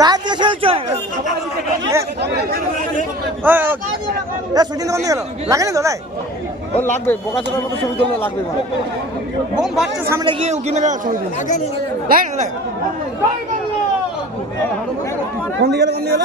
গায়ে দিয়ে চলছে সুদিন কোন গেল লাগেনি তো তাই ও লাগবে বোকা চোখার মতো ছবি তুললে লাগবে বোম বাচ্চা সামনে গিয়ে উকি মেরে ছবি তুলছে কোন দিকে গেল